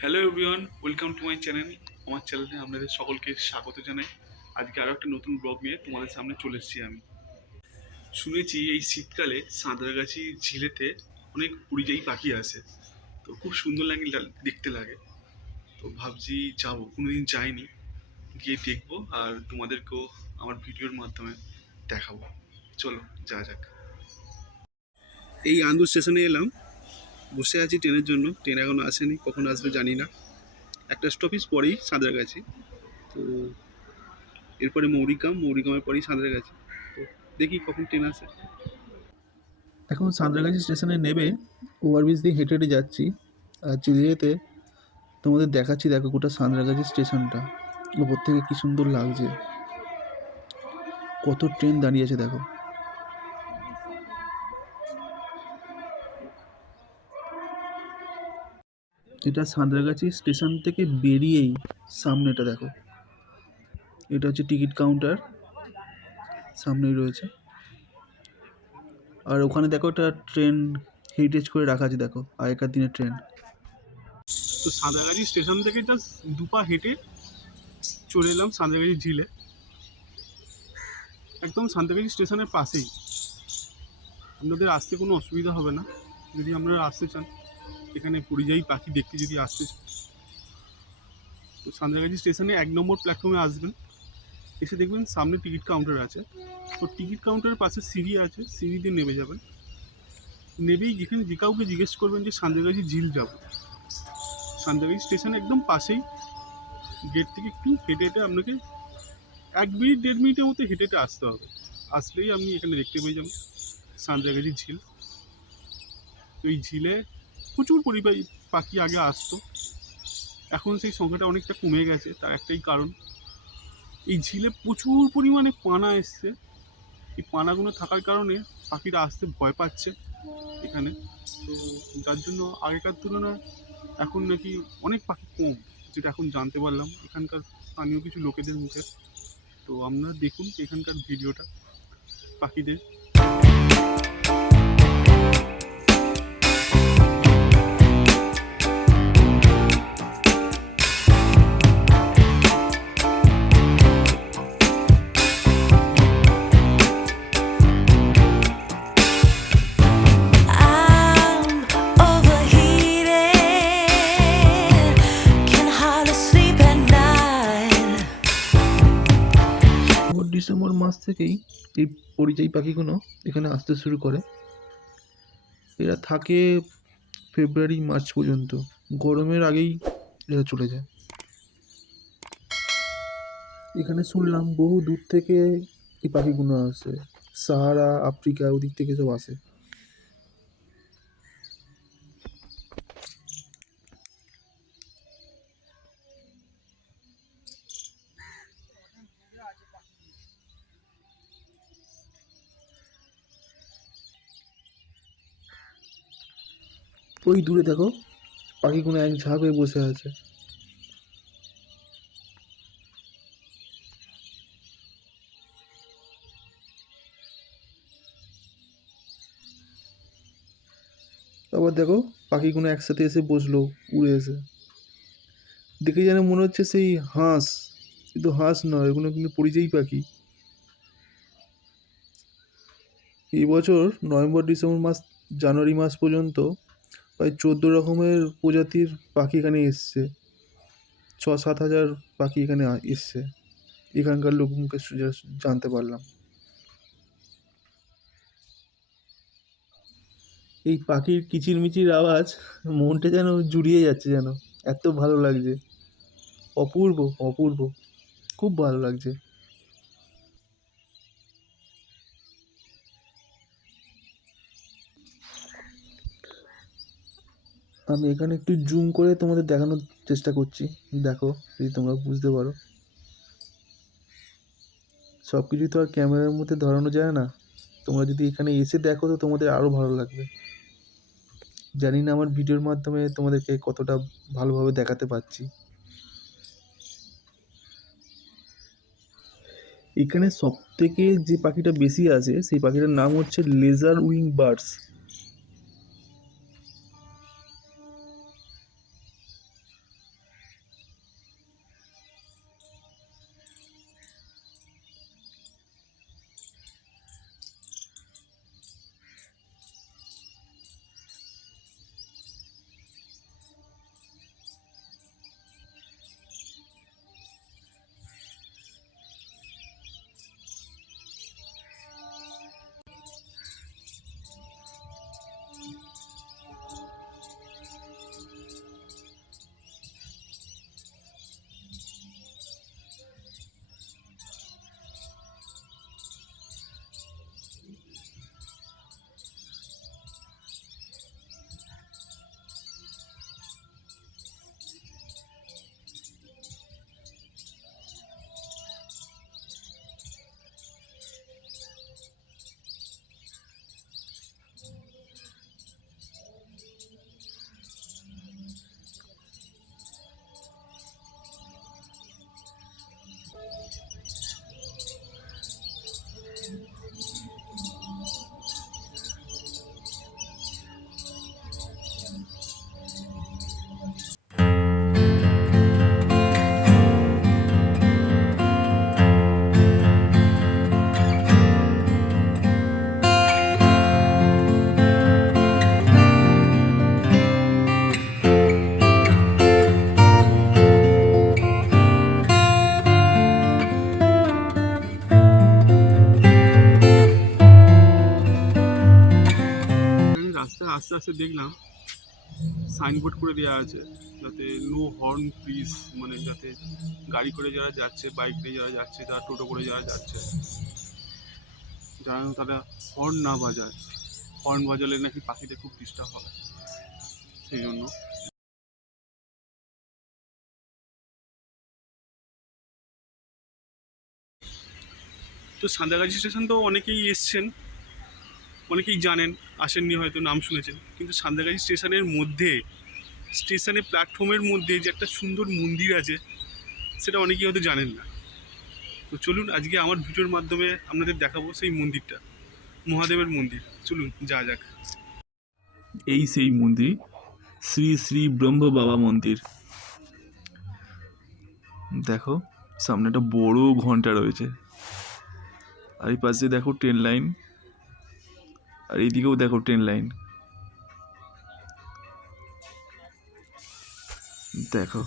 Hello everyone, welcome to my channel. আমার চ্যানেলে আপনাদের সকলকে স্বাগত জানাই। আজকে আরও একটা নতুন ব্লগ নিয়ে তোমাদের সামনে চলে এসেছি আমি। শুনেছি এই শীতকালে সাঁতরাগাছি ঝিলেতে অনেক পরিযায়ী পাখি আসে, তো খুব সুন্দর লাগে, দেখতে লাগে। তো ভাবছি যাবো, কোনোদিন যাইনি, গিয়ে দেখবো আর তোমাদেরকেও আমার ভিডিওর মাধ্যমে দেখাবো। চলো যা যাক। এই আন্দুর স্টেশনে এলাম, বসে আছি ট্রেনের জন্য। ট্রেন এখনো আসেনি, কখন আসবে জানি না। একটা স্টপেজ পরেই সাঁতরাগাছি। তো এরপরে মৌরিকামের পরেই সাঁতরাগাছি। তো দেখি কখন ট্রেন আসে। এখন সাঁতরাগাছি স্টেশনে নেবে ওভারব্রিজ দিয়ে হেঁটে হেঁটে যাচ্ছি। আর যেতে যেতে তোমাদের দেখাচ্ছি, দেখো গোটা সাঁতরাগাছি স্টেশনটা ওপর থেকে কি সুন্দর লাগছে। কত ট্রেন দাঁড়িয়ে আছে দেখো। এটা সাঁতরাগাছি স্টেশন থেকে বেরিয়েই সামনেটা দেখো, এটা হচ্ছে টিকিট কাউন্টার, সামনেই রয়েছে। আর ওখানে দেখো একটা ট্রেন হেরিটেজ করে রাখা আছে, দেখো আগেকার দিনের ট্রেন। তো সাঁতরাগাছি স্টেশন থেকে জাস্ট দুপা হেঁটে চলে এলাম সাঁতরাগাছি ঝিলে, একদম সাঁতরাগাছি স্টেশনের পাশেই। আপনাদের আসতে কোনো অসুবিধা হবে না যদি আপনারা আসতে চান, এখানে পরিযায়ী পাখি দেখতে যদি আসতে চান। তো সাঁতরাগাছি স্টেশনে 1 নম্বর প্ল্যাটফর্মে আসবেন, এসে দেখবেন সামনে টিকিট কাউন্টার আছে। তো টিকিট কাউন্টারের পাশে সিঁড়ি আছে, সিঁড়ি দিয়ে নেমে যাবেন। নেবেই যেখানে যে কাউকে জিজ্ঞেস করবেন যে সাঁতরাগাছি ঝিল যাব। সাঁতরাগাছি স্টেশন একদম পাশেই, গেট থেকে একটু হেঁটে হেঁটে আপনাকে 1 মিনিট 1.5 মিনিটের মতো হেঁটে হেঁটে আসতে হবে। আসলেই আপনি এখানে দেখতে পেয়ে যাবেন সাঁতরাগাছি ঝিল। ওই ঝিলে প্রচুর পরিবাহী পাখি আগে আসতো, এখন সেই সংখ্যাটা অনেকটা কমে গেছে। তার একটাই কারণ, এই ঝিলে প্রচুর পরিমাণে পানা এসছে। এই পানাগুলো থাকার কারণে পাখিরা আসতে ভয় পাচ্ছে এখানে। তো যার জন্য আগেকার তুলনায় এখন নাকি অনেক পাখি কম, যেটা এখন জানতে পারলাম এখানকার স্থানীয় কিছু লোকেদের মুখে। তো আপনারা দেখুন এখানকার ভিডিওটা পাখিদের। I'm overheated, can hardly sleep at night. December মাস থেকেই এই পরিযায়ী পাখিগুলো এখানে আসতে শুরু করে। এরা থাকে ফেব্রুয়ারি মার্চ পর্যন্ত, গরমের আগেই এরা চলে যায়। এখানে শুনলাম বহু দূর থেকে এই পাখিগুলো আসে, সাহারা আফ্রিকা ওদিক থেকে সব আসে। ওই দূরে দেখো পাখিগুলো এক ঝাঁক হয়ে বসে আছে। আবার দেখো পাখিগুলো একসাথে এসে বসলো, উড়ে এসে। দেখে যেন মনে হচ্ছে সেই হাঁস, কিন্তু হাঁস নয়, এগুলো কিন্তু পরিযায়ী পাখি। এই বছর নভেম্বর ডিসেম্বর মাস জানুয়ারি মাস পর্যন্ত প্রায় 14 রকমের প্রজাতির পাখি এখানে এসছে। 6-7 হাজার পাখি এখানে এসছে, এখানকার লোক মুখে জানতে পারলাম। এই পাখির কিচিরমিচির আওয়াজ মনটা যেন জুড়িয়ে যাচ্ছে, যেন এত ভালো লাগছে। অপূর্ব অপূর্ব, খুব ভালো লাগছে। আমি এখানে একটু জুম করে তোমাদের দেখানোর চেষ্টা করছি, দেখো যদি তোমরা বুঝতে পারো। সব কিছু তো আর ক্যামেরার মধ্যে ধরানো যায় না, তোমরা যদি এখানে এসে দেখো তো তোমাদের আরও ভালো লাগবে। জানি না আমার ভিডিওর মাধ্যমে তোমাদেরকে কতটা ভালোভাবে দেখাতে পারছি। এখানে সব থেকে যে পাখিটা বেশি আছে সেই পাখিটার নাম হচ্ছে লেজার উইং বার্ডস। রাস্তায় আস্তে আস্তে দেখলাম সাইনবোর্ড করে দেওয়া আছে যাতে নো হর্ন প্লিজ, মানে যাতে গাড়ি করে যারা যাচ্ছে, বাইক নিয়ে যারা যাচ্ছে, যারা টোটো করে যারা যাচ্ছে, যারা তারা হর্ন না বাজায়। হর্ন বাজালে নাকি পাখিদের খুব ডিস্টার্ব হয়, সেই জন্য। তো সাঁতরাগাছি স্টেশন তো অনেকেই এসছেন, অনেকেই জানেন, আসেননি হয়তো, নাম শুনেছেন, কিন্তু সাঁতরাগাছি স্টেশনের মধ্যে, স্টেশনের প্ল্যাটফর্মের মধ্যে যে একটা সুন্দর মন্দির আছে, সেটা অনেকেই হয়তো জানেন না। তো চলুন আজকে আমার ভিডিওর মাধ্যমে আপনাদের দেখাবো সেই মন্দিরটা, মহাদেবের মন্দির। চলুন যা যাক। এই সেই মন্দির, শ্রী শ্রী ব্রহ্ম বাবা মন্দির। দেখো সামনে একটা বড় ঘন্টা রয়েছে, আর এই পাশে দেখো ট্রেন লাইন, আর এইদিকেও দেখো ট্রেন লাইন। দেখো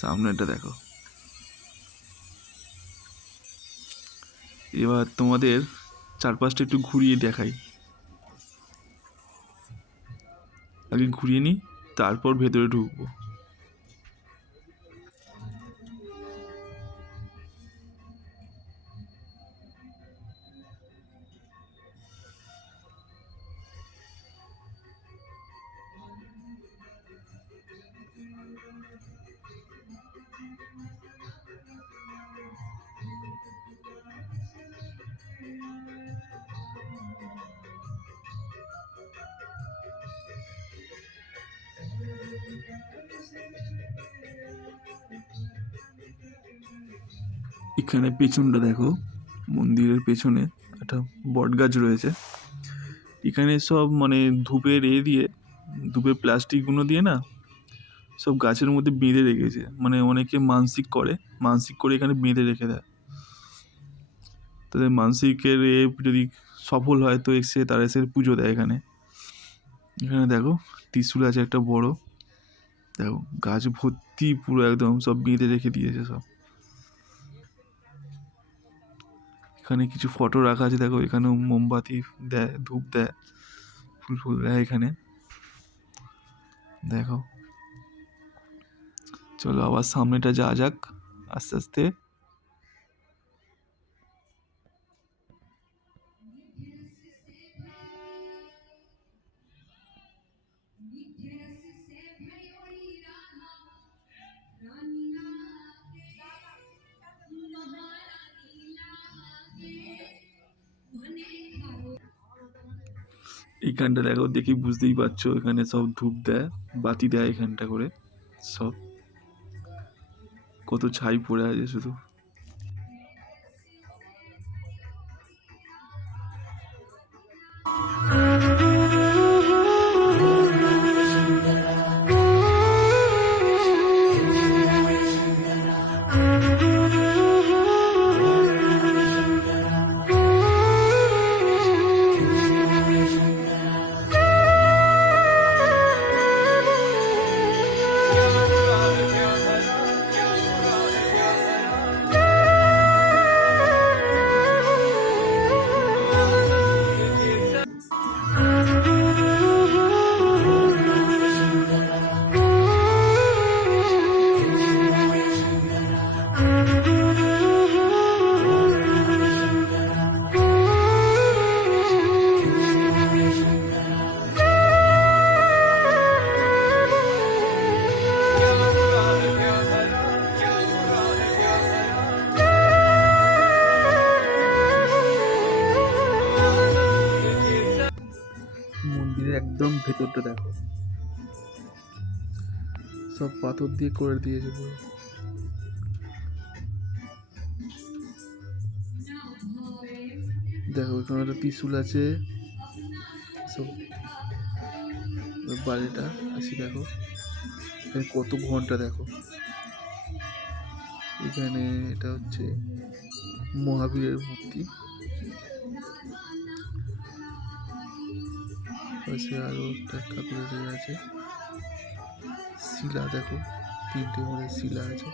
সামনেটা দেখো। এবার তোমাদের চারপাশটা একটু ঘুরিয়ে দেখাই। আগে ঘুরিয়ে নিই, তারপর ভেতরে ঢুকবো। এখানে পেছনটা দেখো, মন্দিরের পেছনে একটা বট গাছ রয়েছে। এখানে সব মানে ধূপের দিয়ে, ধূপের প্লাস্টিকগুলো দিয়ে না সব গাছের মধ্যে বেঁধে রেখেছে। মানে অনেকে মানসিক করে, মানসিক করে এখানে বেঁধে রেখে দেয়। তাদের মানসিকের যদি সফল হয় তো তারা এসে পুজো দেয় এখানে। এখানে দেখো ত্রিশূল আছে একটা বড়, দেখো গাছ ভর্তি পুরো একদম সব বেঁধে রেখে দিয়েছে সব। এখানে কিছু ফটো রাখা আছে, দেখো এখানেও মোমবাতি দেয়, ধূপ দেয়, ফুল ফুল দেয় এখানে। দেখো চলো আবার সামনেটা যাওয়া যাক আস্তে আস্তে। এইখানটা দেখো, দেখি বুঝতেই পারছো এখানে সব ধূপ দেয়, বাতি দেয় এখানটা করে সব। কত ছাই পড়ে আছে শুধু। মন্দিরের একদম ভেতরটা দেখো, সব পাথর দিয়ে করে দিয়েছে পুরো। দেখো এখানে একটা ত্রিশূল আছে সব। বাড়িটা আসি দেখো, এখানে কত ঘন্টা দেখো। এখানে এটা হচ্ছে মহাবীরের মূর্তি, পাশে আরো একটা ঠাকুরের আছে। শিলা দেখো, তিনটে মধ্যে শিলা আছে।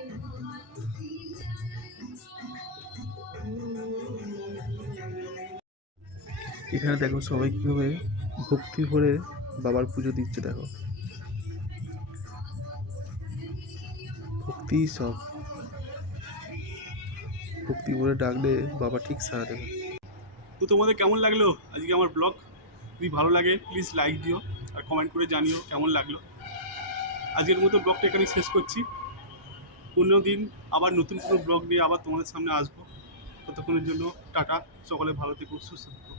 এখানে দেখো সবাই কিভাবে ভক্তি ভরে বাবার পুজো দিচ্ছে দেখো। ভক্তি সব, ভক্তি করে ডাকলে বাবা ঠিক সাড়া দেবে। তো তোমাদের কেমন লাগলো আজকে আমার ব্লগ? যদি ভালো লাগে প্লিজ লাইক দিও আর কমেন্ট করে জানিও কেমন লাগলো। আজকের মতো ব্লগটা এখানেই শেষ করছি। অন্য দিন আবার নতুন কোনো ব্লগ নিয়ে আবার তোমাদের সামনে আসবো। ততক্ষণের জন্য টাটা, সকলে ভালো থেকো, সুস্থ থেকো।